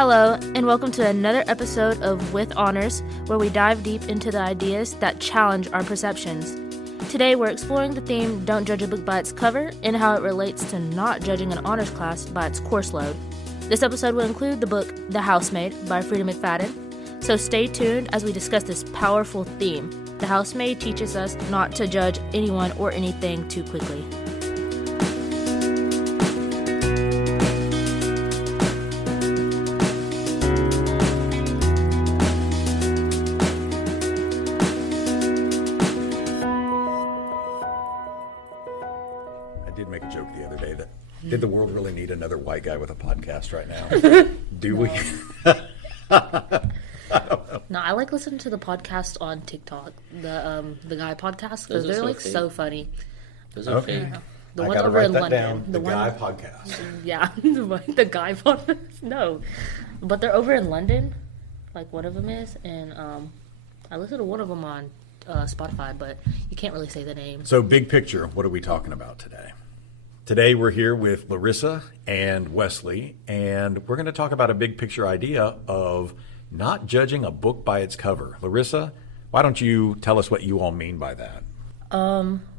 Hello, and welcome to another episode of With Honors, where we dive deep into the ideas that challenge our perceptions. Today, we're exploring the theme Don't Judge a Book by its cover and how it relates to not judging an honors class by its course load. This episode will include the book The Housemaid by Frieda McFadden, so stay tuned as we discuss this powerful theme. The Housemaid teaches us not to judge anyone or anything too quickly. Did the world really need another white guy with a podcast right now? Do we? No, I like listening to the podcast on TikTok, the guy podcast, because they're like so funny. Those are fake. The one over in London. The guy podcast. Yeah, the guy podcast. No, but they're over in London. Like one of them is, and I listened to one of them on Spotify, but you can't really say the name. So, big picture, what are we talking about today? Today we're here with Larissa and Wesley, and we're going to talk about a big picture idea of not judging a book by its cover. Larissa, why don't you tell us what you all mean by that?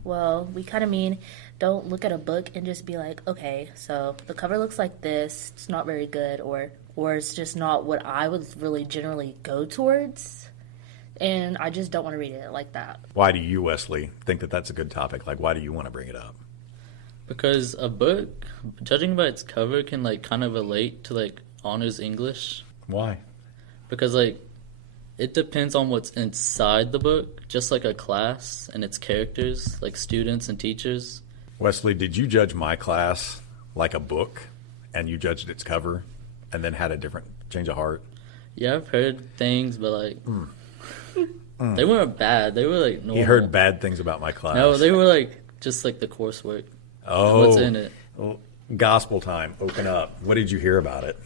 Well, we kind of mean don't look at a book and just be like, okay, so the cover looks like this, it's not very good, or it's just not what I would really generally go towards, and I just don't want to read it like that. Why do you, Wesley, think that that's a good topic? Like, why do you want to bring it up? Because a book, judging by its cover, can kind of relate to honors English. Why? Because it depends on what's inside the book, just like a class and its characters, like students and teachers. Wesley, did you judge my class like a book, and you judged its cover, and then had a different change of heart? Yeah, I've heard things, but they weren't bad. They were normal. He heard bad things about my class. No, they were just the coursework. Oh, what's in it? Well, gospel time. Open up. What did you hear about it?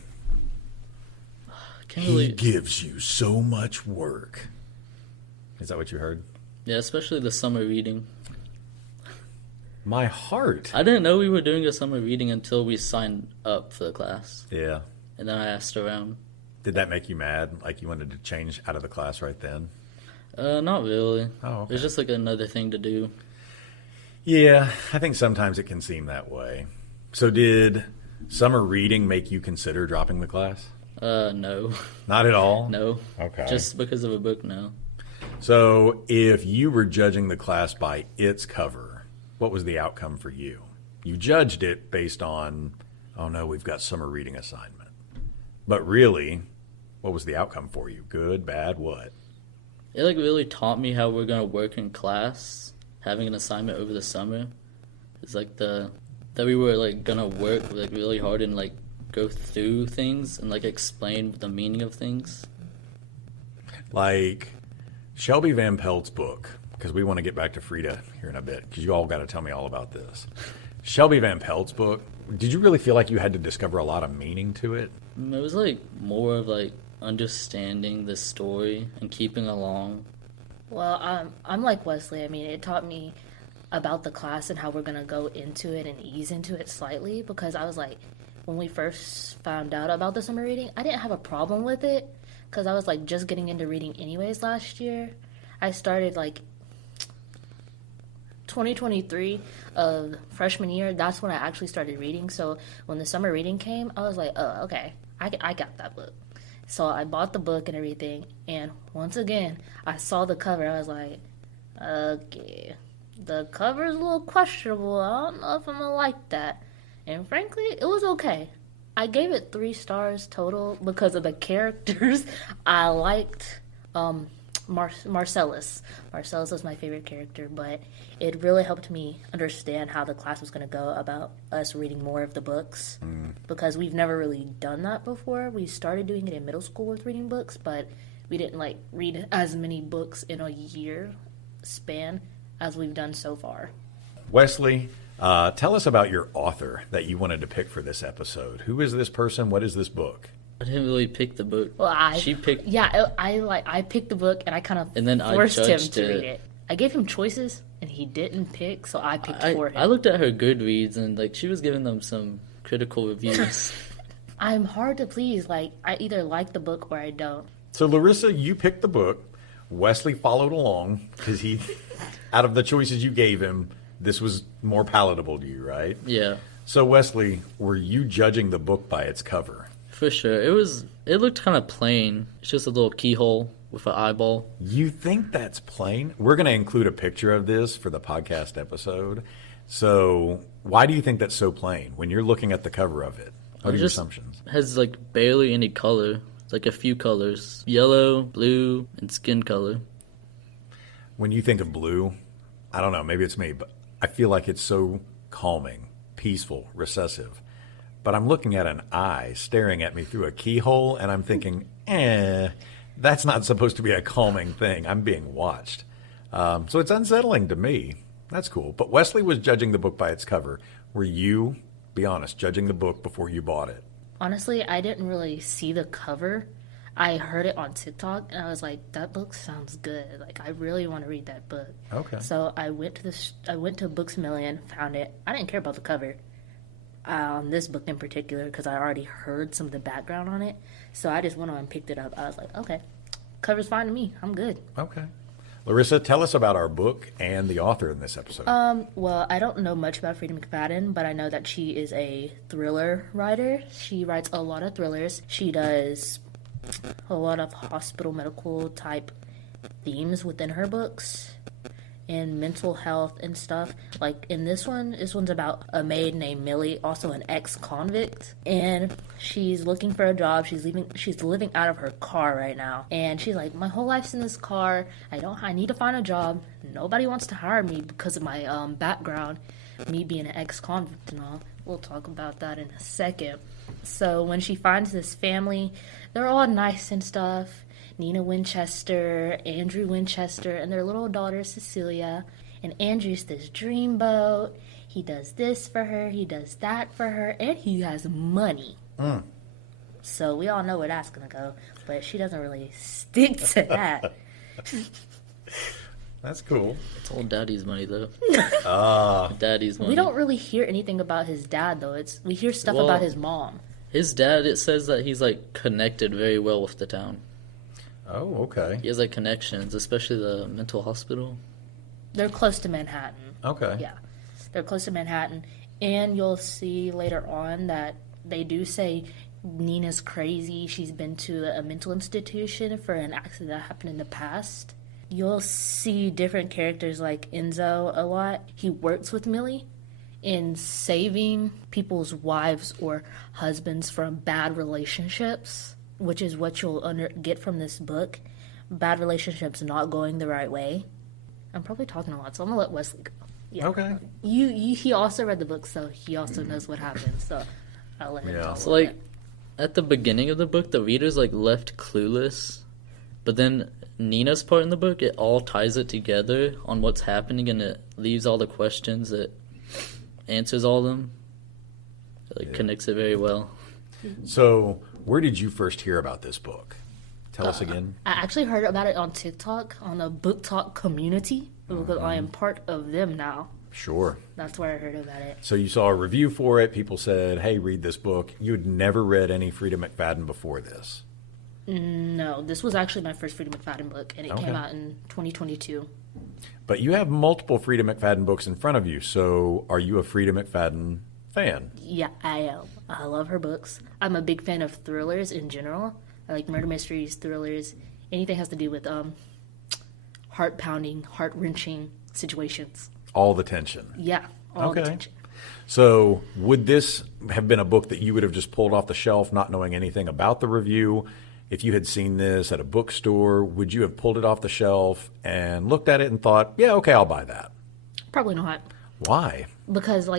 He gives you so much work. Is that what you heard? Yeah, especially the summer reading. My heart. I didn't know we were doing a summer reading until we signed up for the class. Yeah. And then I asked around. Did that make you mad? Like you wanted to change out of the class right then? Not really. Oh, okay. It was just another thing to do. Yeah, I think sometimes it can seem that way. So did summer reading make you consider dropping the class? No. Not at all? No. Okay. Just because of a book, no. So if you were judging the class by its cover, what was the outcome for you? You judged it based on, oh no, we've got summer reading assignment. But really, what was the outcome for you? Good, bad, what? It really taught me how we're going to work in class. Having an assignment over the summer is that we were gonna work really hard and go through things and explain the meaning of things. Like Shelby Van Pelt's book, because we want to get back to Frieda here in a bit, because you all got to tell me all about this. Shelby Van Pelt's book, did you really feel like you had to discover a lot of meaning to it? It was more of understanding the story and keeping along. Well, I'm like Wesley. I mean, it taught me about the class and how we're going to go into it and ease into it slightly, because I was when we first found out about the summer reading, I didn't have a problem with it because I was just getting into reading anyways last year. I started 2023 of freshman year. That's when I actually started reading. So when the summer reading came, I was oh, okay, I got that book. So I bought the book and everything, and once again, I saw the cover. I was okay, the cover's a little questionable. I don't know if I'm going to like that. And frankly, it was okay. I gave it 3 stars total because of the characters. I liked Marcellus. Marcellus was my favorite character, but it really helped me understand how the class was going to go about us reading more of the books, because we've never really done that before. We started doing it in middle school with reading books, but we didn't read as many books in a year span as we've done so far. Wesley, tell us about your author that you wanted to pick for this episode. Who is this person? What is this book? I didn't really pick the book. Well, she picked. Yeah, I picked the book and I kind of forced him to read it. I gave him choices and he didn't pick, so I picked for him. I looked at her Goodreads and she was giving them some critical reviews. I'm hard to please. Like, I either like the book or I don't. So, Larissa, you picked the book. Wesley followed along because he, out of the choices you gave him, this was more palatable to you, right? Yeah, So, Wesley, were you judging the book by its cover? for sure. It looked kind of plain. It's just a little keyhole with an eyeball. You think that's plain? We're going to include a picture of this for the podcast episode. So, why do you think that's so plain when you're looking at the cover of it? What are your assumptions? Has like barely any color. It's like a few colors: yellow, blue, and skin color. When you think of blue, I don't know, maybe it's me, but I feel like it's so calming, peaceful, recessive. But I'm looking at an eye staring at me through a keyhole, and I'm thinking, that's not supposed to be a calming thing. I'm being watched. So it's unsettling to me. That's cool. But Wesley was judging the book by its cover. Were you, be honest, judging the book before you bought it? Honestly, I didn't really see the cover. I heard it on TikTok, and I was like, "That book sounds good. Like, I really want to read that book." Okay. So I went to Books A Million, found it. I didn't care about the cover on this book in particular because I already heard some of the background on it. So I just went on and picked it up. I was like, "Okay, cover's fine to me. I'm good." Okay. Larissa, tell us about our book and the author in this episode. Well, I don't know much about Frieda McFadden, but I know that she is a thriller writer. She writes a lot of thrillers. She does a lot of hospital medical type themes within her books and mental health and stuff. Like in this one's about a maid named Millie, also an ex-convict, and she's looking for a job. She's living out of her car right now, and she's like, my whole life's in this car. I need to find a job. Nobody wants to hire me because of my background, me being an ex-convict and all. We'll talk about that in a second. So when she finds this family, they're all nice and stuff. Nina Winchester, Andrew Winchester, and their little daughter Cecilia. And Andrew's this dreamboat. He does this for her, he does that for her, and he has money. So we all know where that's gonna go, but she doesn't really stick to that. That's cool. It's all daddy's money though. Daddy's money. We don't really hear anything about his dad though. We hear stuff about his mom. His dad, it says that he's like connected very well with the town. Oh, okay. He has like connections, especially the mental hospital. They're close to Manhattan. Okay. Yeah, they're close to Manhattan. And you'll see later on that they do say Nina's crazy. She's been to a mental institution for an accident that happened in the past. You'll see different characters like Enzo a lot. He works with Millie in saving people's wives or husbands from bad relationships, which is what you'll get from this book. Bad relationships not going the right way. I'm probably talking a lot, so I'm going to let Wesley go. Yeah. Okay. He also read the book, so he also knows what happens, so I'll let him talk. So, like, at the beginning of the book, the reader's, like, left clueless. But then Nina's part in the book, it all ties it together on what's happening, and it leaves all the questions. It answers all of them. It, like, connects it very well. So, where did you first hear about this book? Tell us again. I actually heard about it on TikTok, on the Book Talk community, because I am part of them now. Sure. That's where I heard about it. So you saw a review for it. People said, hey, read this book. You had never read any Frieda McFadden before this. No, this was actually my first Frieda McFadden book, and it came out in 2022. But you have multiple Frieda McFadden books in front of you. So are you a Frieda McFadden fan? Yeah, I am. I love her books. I'm a big fan of thrillers in general. I like murder mysteries, thrillers, anything has to do with heart-pounding, heart-wrenching situations. All the tension. Yeah, all the tension. So would this have been a book that you would have just pulled off the shelf, not knowing anything about the review? If you had seen this at a bookstore, would you have pulled it off the shelf and looked at it and thought, yeah, okay, I'll buy that? Probably not. Why? Because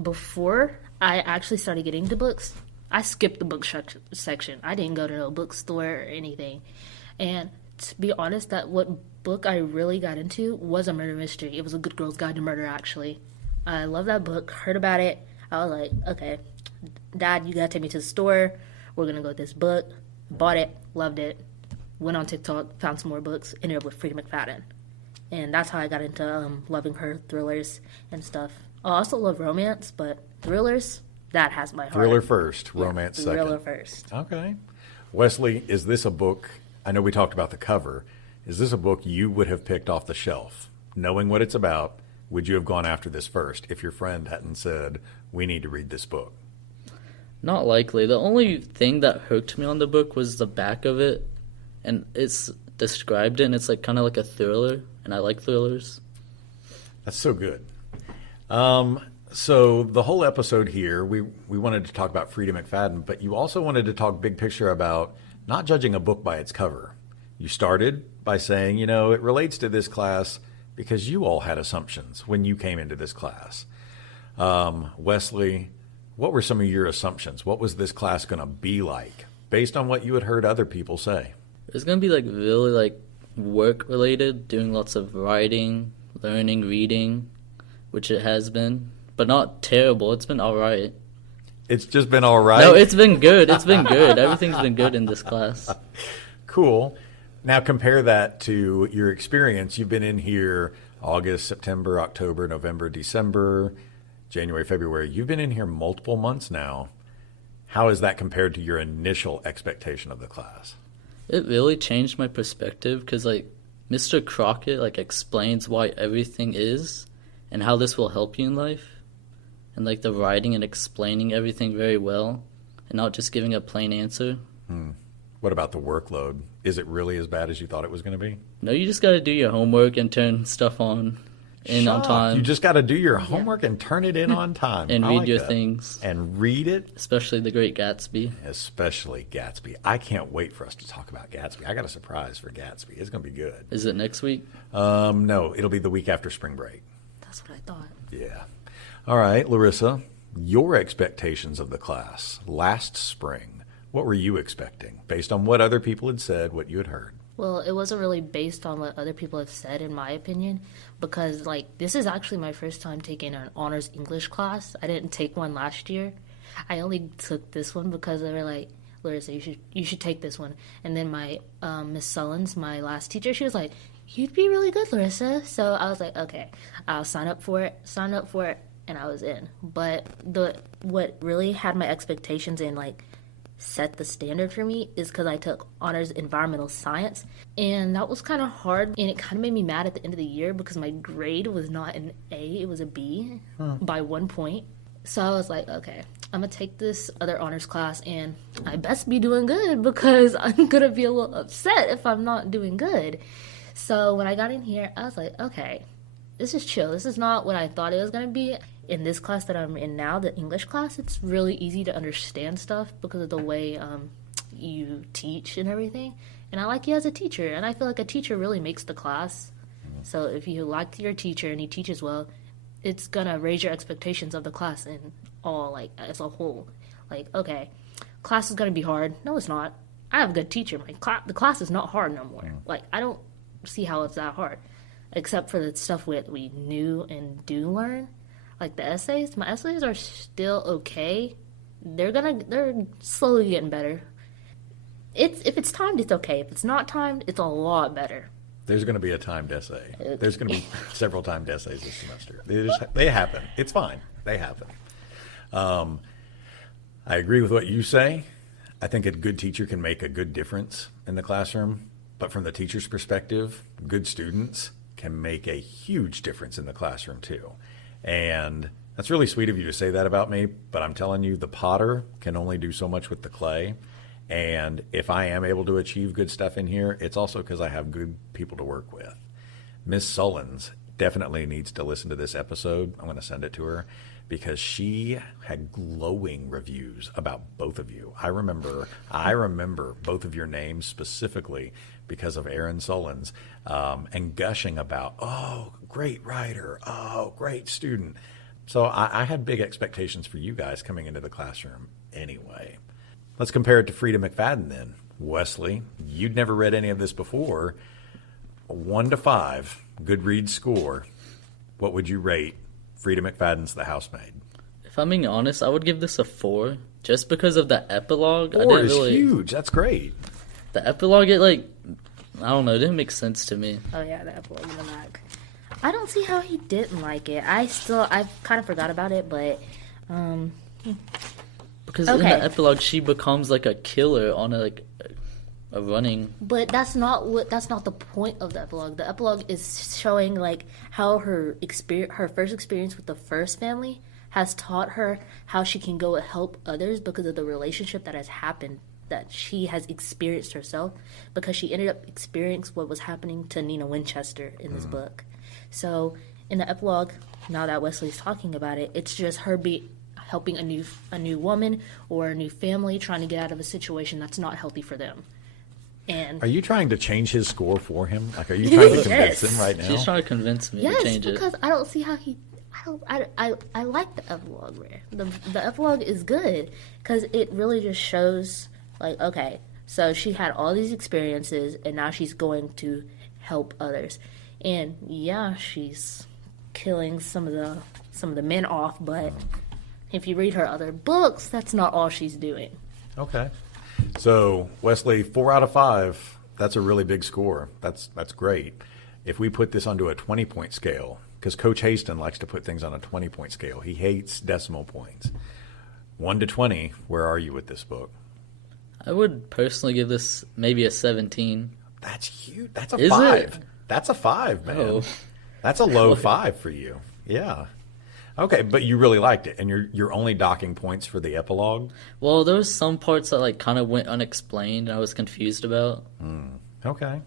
before I actually started getting into books, I skipped the book section. I didn't go to no bookstore or anything. And to be honest, what book I really got into was a murder mystery. It was A Good Girl's Guide to Murder, actually. I love that book, heard about it. I was like, okay, Dad, you gotta take me to the store. We're gonna go with this book. Bought it, loved it. Went on TikTok, found some more books, ended up with Frieda McFadden. And that's how I got into loving her thrillers and stuff. I also love romance, but thrillers, that has my heart. Thriller first, Yeah, romance thriller second. first. Okay. Wesley, is this a book? I know we talked about the cover. Is this a book you would have picked off the shelf? Knowing what it's about, would you have gone after this first if your friend hadn't said, we need to read this book? Not likely. The only thing that hooked me on the book was the back of it, and it's described it, and it's like kind of like a thriller, and I like thrillers. That's so good. So the whole episode here, we wanted to talk about Frieda McFadden, but you also wanted to talk big picture about not judging a book by its cover. You started by saying, you know, it relates to this class because you all had assumptions when you came into this class. Wesley, what were some of your assumptions? What was this class going to be like based on what you had heard other people say? It's gonna be like really like work related, doing lots of writing, learning, reading, which it has been, but not terrible. It's been all right. It's just been all right? No, it's been good. It's been good. Everything's been good in this class. Cool. Now compare that to your experience. You've been in here August, September, October, November, December, January, February. You've been in here multiple months now. How is that compared to your initial expectation of the class? It really changed my perspective because, like, Mr. Crockett, like, explains why everything is and how this will help you in life. And, like, the writing and explaining everything very well and not just giving a plain answer. What about the workload? Is it really as bad as you thought it was going to be? No, you just got to do your homework and turn stuff on on time. You just got to do your homework and turn it in on time. And I read like your that. things. And read it. Especially The Great Gatsby. Especially Gatsby. I can't wait for us to talk about Gatsby. I got a surprise for Gatsby. It's going to be good. Is it next week? No, it'll be the week after spring break. That's what I thought. Yeah. All right, Larissa, your expectations of the class last spring. What were you expecting based on what other people had said, what you had heard? Well, it wasn't really based on what other people have said, in my opinion, because, like, this is actually my first time taking an honors English class. I didn't take one last year. I only took this one because they were like, Larissa, you should take this one. And then my Miss Sullins, my last teacher, she was like, you'd be really good, Larissa. So I was like, okay, I'll sign up for it, and I was in. But what really had my expectations in, like, set the standard for me is because I took honors environmental science, and that was kind of hard, and it kind of made me mad at the end of the year because my grade was not an A, it was a B by 1 point. So I was like, okay, I'm gonna take this other honors class, and I best be doing good because I'm gonna be a little upset if I'm not doing good. So when I got in here, I was like, okay, this is chill. This is not what I thought it was gonna be. In this class that I'm in now, the English class, it's really easy to understand stuff because of the way you teach and everything. And I like you as a teacher, and I feel like a teacher really makes the class. So if you like your teacher and he teaches well, it's gonna raise your expectations of the class in all, like, as a whole. Like, okay, class is gonna be hard. No, it's not. I have a good teacher. The class is not hard no more. Like, I don't see how it's that hard, except for the stuff we knew and do learn. Like the essays, my essays are still okay. They're slowly getting better. If it's timed, it's okay. If it's not timed, it's a lot better. There's going to be a timed essay. There's going to be several timed essays this semester. They happen. It's fine. They happen. I agree with what you say. I think a good teacher can make a good difference in the classroom. But from the teacher's perspective, good students can make a huge difference in the classroom too. And that's really sweet of you to say that about me, but I'm telling you, the potter can only do so much with the clay. And if I am able to achieve good stuff in here, it's also because I have good people to work with. Miss Sullins definitely needs to listen to this episode. I'm going to send it to her because she had glowing reviews about both of you. I remember both of your names specifically because of Aaron Sullins, and gushing about, oh, great writer, oh, great student. So I had big expectations for you guys coming into the classroom anyway. Let's compare it to Frieda McFadden then. Wesley, you'd never read any of this before. 1 to 5, Goodreads score. What would you rate Frieda McFadden's The Housemaid? If I'm being honest, I would give this a 4, just because of the epilogue. 4 is huge. That's great. The epilogue, I don't know, it didn't make sense to me. Oh yeah, the epilogue in the back. I don't see how he didn't like it. I've kind of forgot about it, but Because in the epilogue, she becomes like a killer on a running. But that's not the point of the epilogue. The epilogue is showing like how her first experience with the first family has taught her how she can go and help others because of the relationship that has happened, that she has experienced herself, because she ended up experiencing what was happening to Nina Winchester in this book. So in the epilogue, now that Wesley's talking about it, it's just her helping a new woman or a new family trying to get out of a situation that's not healthy for them. And are you trying to change his score for him? Like, are you trying to convince him right now? She's trying to convince me to change it. Yes, because I don't see how he. I like the epilogue. The epilogue is good because it really just shows like, okay, so she had all these experiences and now she's going to help others, and yeah, she's killing some of the men off, but if you read her other books, that's not all she's doing. Okay. So, Wesley, 4 out of 5, that's a really big score. That's great. If we put this onto a 20-point scale, because Coach Haston likes to put things on a 20-point scale. He hates decimal points. 1 to 20, where are you with this book? I would personally give this maybe a 17. That's huge. That's a Is 5. it? That's a 5, man. Oh. That's a low 5 for you. Yeah. Okay, but you really liked it, and you're only docking points for the epilogue? Well, there was some parts that like kind of went unexplained and I was confused about. Okay.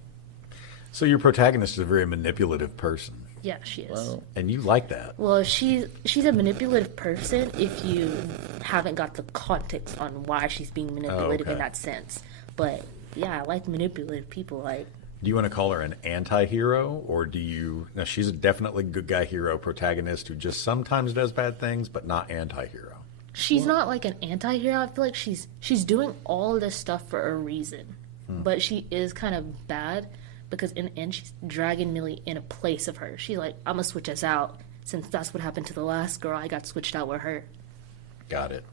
So your protagonist is a very manipulative person. Yeah, she is. Well, And you like that. Well, she's a manipulative person if you haven't got the context on why she's being manipulative in that sense. But yeah, I like manipulative people. Like, Do you want to call her an anti-hero, or do you... Now, she's a definitely good guy hero protagonist who just sometimes does bad things, but not anti-hero. she's not like an anti-hero. I feel like she's doing all this stuff for a reason. But she is kind of bad because in the end she's dragging Millie in a place of her. She's like, I'm going to switch us out since that's what happened to the last girl. I got switched out with her. Got it.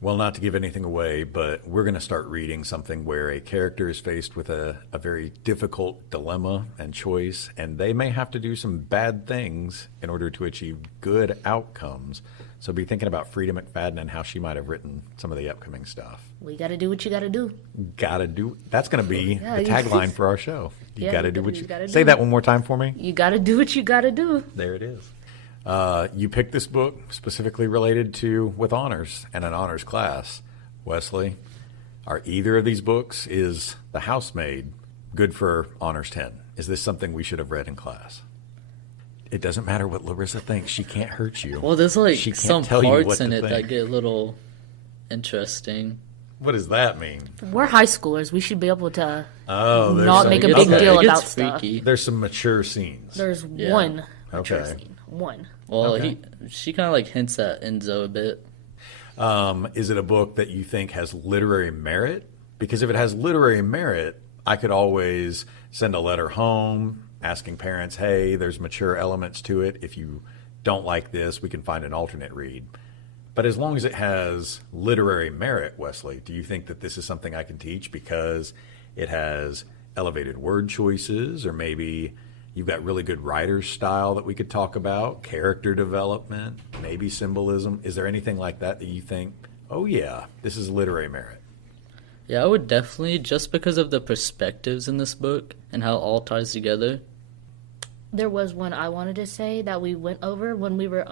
Well, not to give anything away, but we're going to start reading something where a character is faced with a very difficult dilemma and choice, and they may have to do some bad things in order to achieve good outcomes. So be thinking about Frieda McFadden and how she might have written some of the upcoming stuff. We got to do what you got to do. Gotta do. That's going to be the tagline for our show. You got to do what you gotta do. Say that one more time for me. You got to do what you got to do. There it is. You picked this book specifically related to with honors and an honors class. Wesley, are either of these books, is The Housemaid good for honors 10? Is this something we should have read in class? It doesn't matter what Larissa thinks. She can't hurt you. Well, there's like She can't some tell you parts what in to it think. that get a little interesting. What does that mean? We're high schoolers. We should be able to Oh, there's not some, make a It big gets- deal it gets about stuff. freaky. There's some mature scenes. There's Yeah. one mature Okay. scene. One. Well, Okay. she kind of like hints at Enzo a bit. Is it a book that you think has literary merit? Because if it has literary merit, I could always send a letter home asking parents, hey, there's mature elements to it. If you don't like this, we can find an alternate read. But as long as it has literary merit, Wesley, do you think that this is something I can teach because it has elevated word choices, or maybe you've got really good writer's style that we could talk about, character development, maybe symbolism? Is there anything like that that you think, oh yeah, this is literary merit? Yeah, I would definitely, just because of the perspectives in this book and how it all ties together. There was one I wanted to say that we went over when we were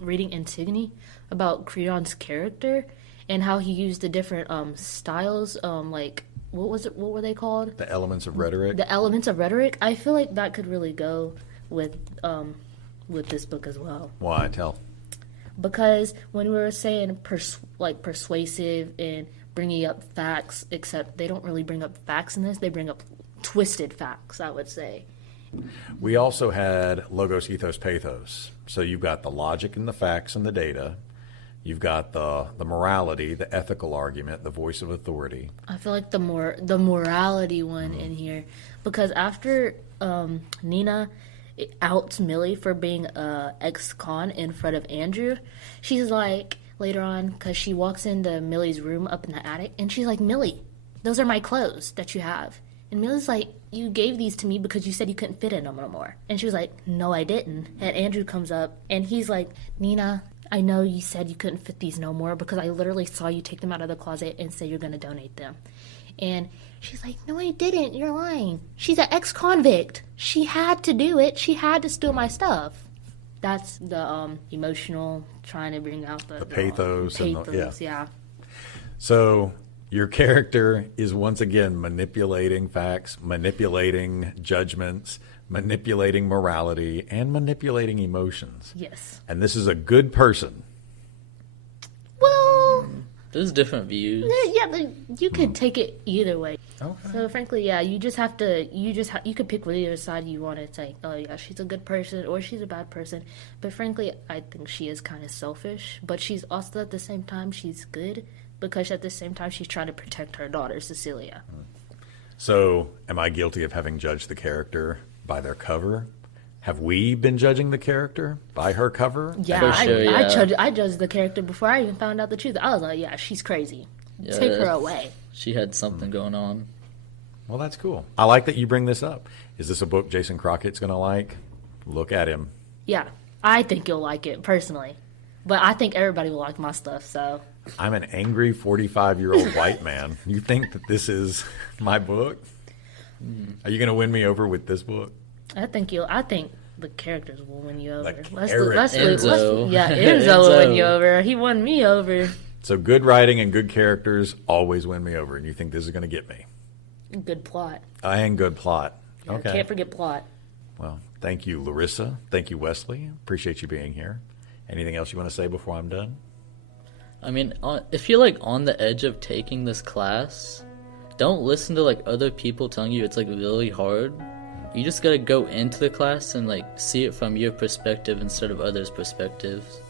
reading Antigone about Creon's character and how he used the different styles. Like, what was it? What were they called? The elements of rhetoric? The elements of rhetoric. I feel like that could really go with this book as well. Why? Tell. Because when we were saying persuasive and bringing up facts, except they don't really bring up facts in this. They bring up twisted facts, I would say. We also had logos, ethos, pathos. So you've got the logic and the facts and the data. You've got the morality, the ethical argument, the voice of authority. I feel like the morality one in here, because after Nina outs Millie for being a ex-con in front of Andrew, she's like, later on, because she walks into Millie's room up in the attic, and she's like, Millie, those are my clothes that you have. And Millie's like, you gave these to me because you said you couldn't fit in them no more. And she was like, no, I didn't. And Andrew comes up, and he's like, Nina, I know you said you couldn't fit these no more because I literally saw you take them out of the closet and say you're going to donate them. And she's like, no, I didn't. You're lying. She's an ex-convict. She had to do it. She had to steal my stuff. That's the emotional, trying to bring out the pathos. Yeah. So your character is once again manipulating facts, manipulating judgments, manipulating morality, and manipulating emotions. Yes. And this is a good person. Well, There's different views. yeah, you could take it either way. Okay. So frankly, yeah, you just have to, you could pick whatever side you want to take. Oh yeah, she's a good person or she's a bad person. But frankly, I think she is kind of selfish. But she's also at the same time, she's good because at the same time, she's trying to protect her daughter, Cecilia. So am I guilty of having judged the character by their cover? Have we been judging the character by her cover? Yeah, For sure, yeah. I judged the character before I even found out the truth. I was like, yeah, she's crazy. Yeah. Take her away. She had something going on. Well, that's cool. I like that you bring this up. Is this a book Jason Crockett's going to like? Look at him. Yeah, I think you'll like it, personally. But I think everybody will like my stuff, so. I'm an angry 45-year-old white man. You think that this is my book? Are you going to win me over with this book? I think the characters will win you over. Enzo. Enzo will win you over. He won me over. So good writing and good characters always win me over, and you think this is going to get me? Good plot. And good plot. Yeah, Okay. Can't forget plot. Well, thank you, Larissa. Thank you, Wesley. Appreciate you being here. Anything else you want to say before I'm done? I mean, if you're like on the edge of taking this class, don't listen to like other people telling you it's like really hard. You just gotta go into the class and like see it from your perspective instead of others' perspectives.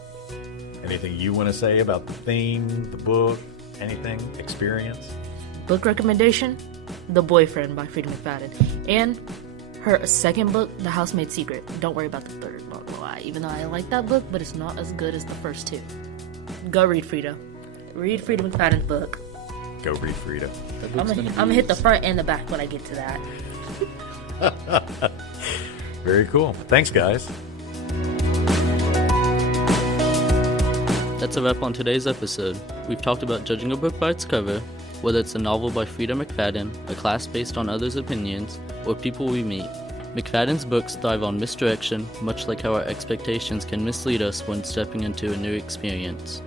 Anything you want to say about the theme, the book, anything, experience? Book recommendation: The Boyfriend by Frieda McFadden. And her second book, The Housemaid Secret. Don't worry about the third, not gonna lie. Even though I like that book, but it's not as good as the first two. Go read Frieda. Read Frieda McFadden's book. Go read Frieda. I'm gonna hit the front and the back when I get to that. Very cool. Thanks, guys. That's a wrap on today's episode. We've talked about judging a book by its cover, whether it's a novel by Frieda McFadden, a class based on others' opinions, or people we meet. McFadden's books thrive on misdirection, much like how our expectations can mislead us when stepping into a new experience.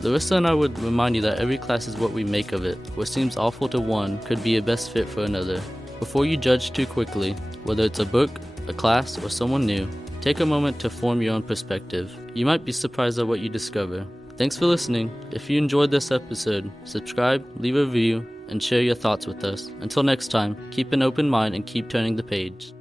Larissa and I would remind you that every class is what we make of it. What seems awful to one could be a best fit for another. Before you judge too quickly, whether it's a book, a class, or someone new, take a moment to form your own perspective. You might be surprised at what you discover. Thanks for listening. If you enjoyed this episode, subscribe, leave a review, and share your thoughts with us. Until next time, keep an open mind and keep turning the page.